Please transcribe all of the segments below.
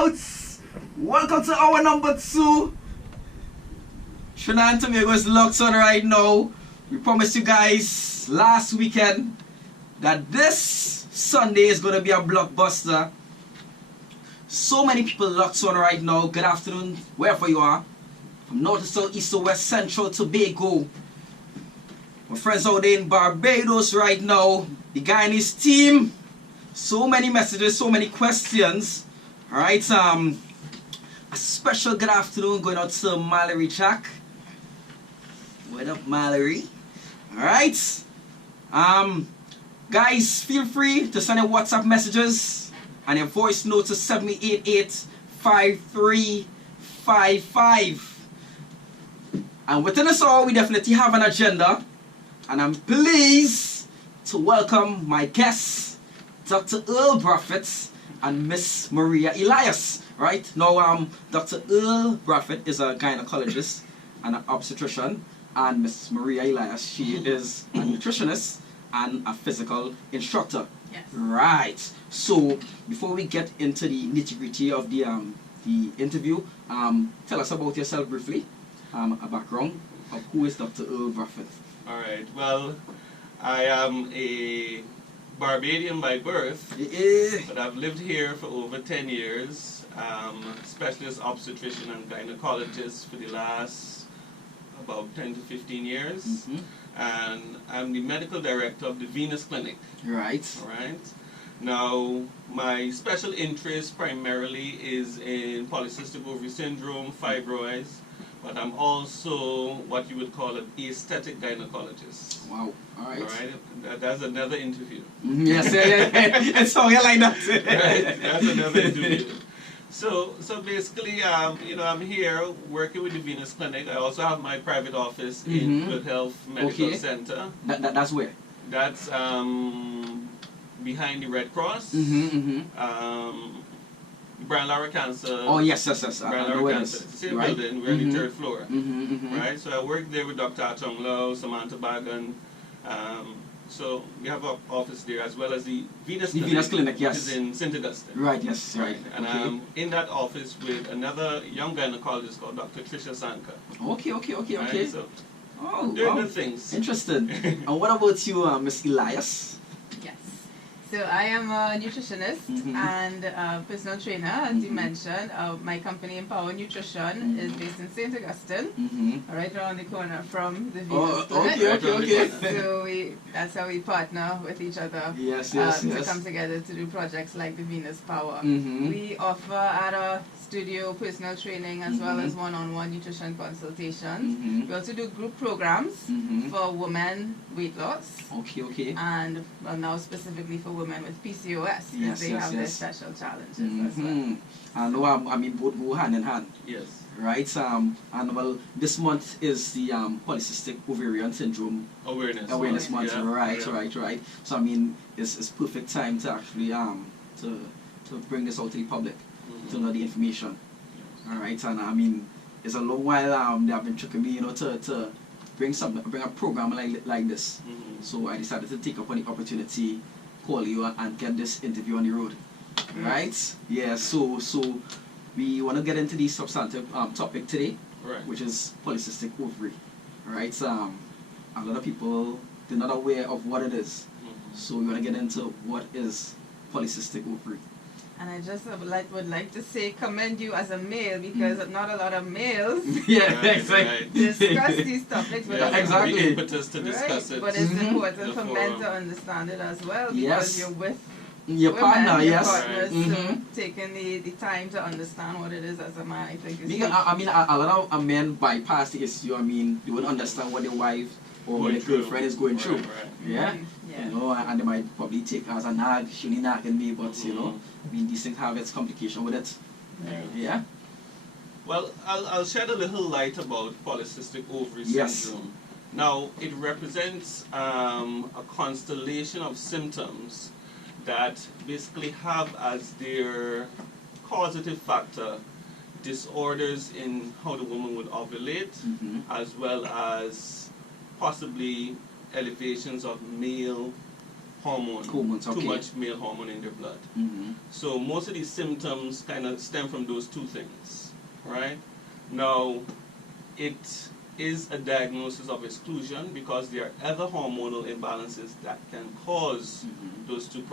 out! Welcome to our number 2. Trinidad and Tobago is locked on right now. We promised you guys last weekend that this Sunday is going to be a blockbuster. So many people locked on right now. Good afternoon, wherever you are. From north to south, east to west, central Tobago. My friends out there in Barbados right now. The guy and his team. So many messages, so many questions. Alright, a special good afternoon going out to Mallory Jack. What up, Mallory? Alright. Guys, feel free to send your WhatsApp messages and your voice notes to 7888-5355. And within us all, we definitely have an agenda. And I'm pleased to welcome my guests, Dr. Earl Braffett and Miss Maria Elias. Right now, Dr. Earl Braffett is a gynecologist and an obstetrician, and Miss Maria Elias, she is a nutritionist and a physical instructor. Yes. Right. So before we get into the nitty-gritty of the interview, tell us about yourself briefly, a background of who is Dr. Earl Braffett. All right. Well, I am a Barbadian by birth, but I've lived here for over 10 years. Specialist obstetrician and gynecologist for the last about 10 to 15 years. And I'm the medical director of the Venus Clinic. Right. All right. Now, my special interest primarily is in polycystic ovary syndrome, fibroids, but I'm also what you would call an aesthetic gynecologist. Wow. All right. All right. That's another interview. Yes. It's all like that. Right. That's another interview. So basically, you know, I'm here working with the Venus Clinic. I also have my private office in Good Health Medical Center. That's where? That's behind the Red Cross. Brian Lara Cancer. Oh yes. Brian Lara Cancer. It's the same building. We're on the 3rd floor. Right. So I work there with Dr. Achong Lau, Samantha Bagan. So we have an office there as well as the Venus Clinic. Venus Clinic, yes. Which is in St. Augustine. Right. Yes. Right. And I'm in that office with another young gynecologist called Dr. Trisha Sanka. Okay. Right? So doing good things. Interesting. And what about you, Miss Elias? Yes. So I am a nutritionist and a personal trainer, as you mentioned. My company, Empower Nutrition, is based in St. Augustine, right around the corner from the Venus Clinic. Okay. So that's how we partner with each other to come together to do projects like the Venus Power. We offer at our studio personal training as well as one-on-one nutrition consultations. We also do group programs for women weight loss. Okay. And well, now specifically for women with PCOS, because they have their special challenges as well. And I mean both go hand in hand. Yes. Right. And well, this month is the polycystic ovarian syndrome awareness month. Yeah. Right. So I mean, it's perfect time to actually to bring this out to the public, to know the information. All right. And I mean, it's a long while they have been tricking me, to bring a program like this. So I decided to take up on the opportunity, call you and get this interview on the road. Right? Yeah, so we want to get into the substantive topic today, which is polycystic ovary. Right? A lot of people, they're not aware of what it is. So we want to get into what is polycystic ovary. And I just would like to say commend you as a male, because not a lot of males discuss these topics. But exactly. Impetus to discuss it. But it's important for men to understand it as well, because you're with your partner, partners, so taking the time to understand what it is as a man, I think is because, I mean, a lot of men bypass the issue. I mean, they wouldn't understand what their wife or their girlfriend is going through. Yeah. You know, and they might probably take as a nag, she only nagging me, but you know, I mean, these things have its complication with it. Yeah. Well, I'll shed a little light about polycystic ovary syndrome. Now, it represents a constellation of symptoms that basically have as their causative factor disorders in how the woman would ovulate, as well as possibly elevations of male hormones, too much male hormone in their blood. So most of these symptoms kind of stem from those two things, right? Now, it is a diagnosis of exclusion because there are other hormonal imbalances that can cause those two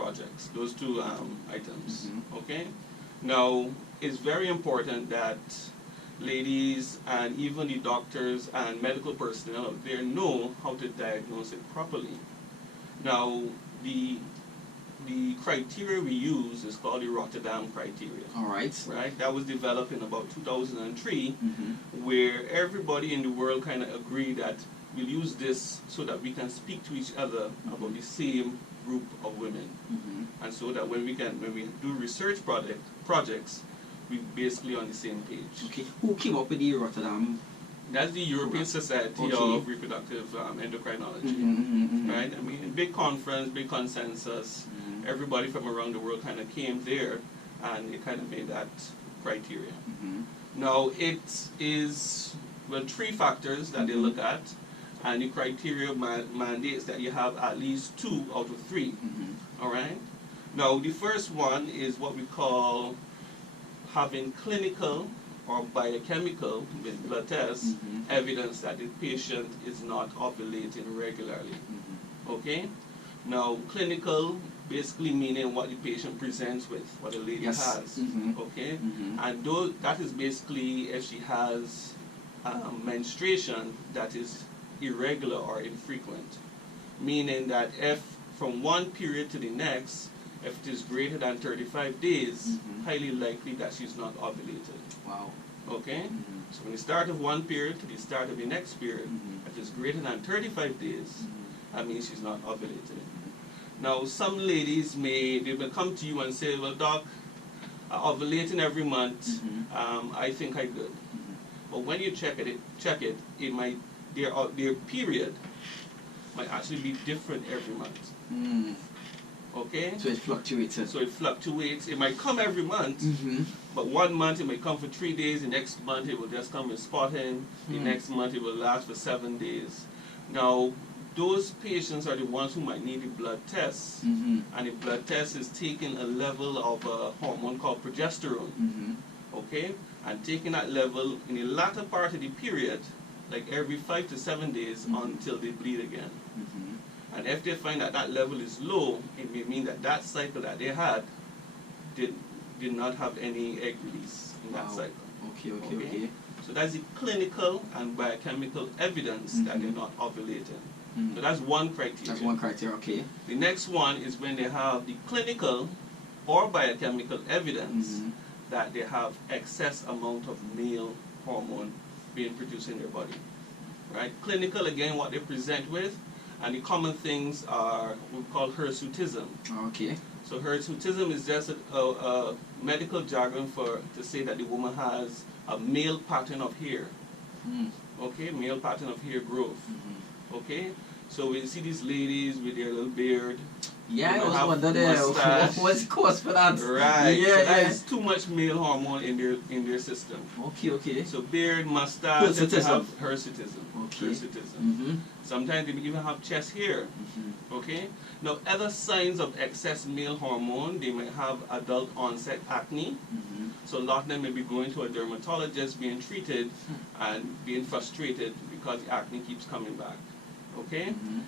items, okay? Now, it's very important that ladies and even the doctors and medical personnel out there know how to diagnose it properly. Now, the criteria we use is called the Rotterdam criteria. All right. Right? That was developed in about 2003, where everybody in the world kind of agreed that we'll use this so that we can speak to each other about the same group of women, and so that when we do research projects, we're basically on the same page. Okay. Who came up with the Rotterdam? That's the European Society of Reproductive Endocrinology, right? I mean, big conference, big consensus. Everybody from around the world kind of came there, and it kind of made that criteria. Now, it is, well, 3 factors that they look at, and the criteria mandates that you have at least 2 out of 3, all right? Now, the first one is what we call having clinical or biochemical, with blood tests, evidence that the patient is not ovulating regularly. Okay? Now, clinical basically meaning what the patient presents with, what the lady has. Okay? And that is basically if she has menstruation that is irregular or infrequent. Meaning that if from one period to the next, if it is greater than 35 days, highly likely that she's not ovulated. Wow. Okay? So from the start of one period to the start of the next period, if it's greater than 35 days, that means she's not ovulated. Now, some ladies they will come to you and say, well, doc, ovulating every month, I think I could. But when you check it, their period might actually be different every month. Okay? So it fluctuates. So it fluctuates. It might come every month, but one month it may come for 3 days, the next month it will just come with spotting, the next month it will last for 7 days. Now, those patients are the ones who might need the blood tests, and the blood test is taking a level of a hormone called progesterone, okay? And taking that level in the latter part of the period, like every 5 to 7 days until they bleed again. And if they find that that level is low, it may mean that that cycle that they had did not have any egg release in that cycle. Okay. So that's the clinical and biochemical evidence that they're not ovulating. So that's one criteria. That's one criteria, okay. The next one is when they have the clinical or biochemical evidence that they have excess amount of male hormone being produced in their body. Right? Clinical, again, what they present with, and the common things are what we call hirsutism. Okay. So hirsutism is just a medical jargon to say that the woman has a male pattern of hair. Okay, male pattern of hair growth. Okay, so we see these ladies with their little beard. Yeah, I was wondering what's the cause for that. Right. Yeah, so that is too much male hormone in their system. Okay. So beard, mustache, they have hirsutism. Okay. Hirsutism. Sometimes they even have chest hair. Okay. Now, other signs of excess male hormone, they might have adult onset acne. So a lot of them may be going to a dermatologist, being treated, and being frustrated because the acne keeps coming back. Okay.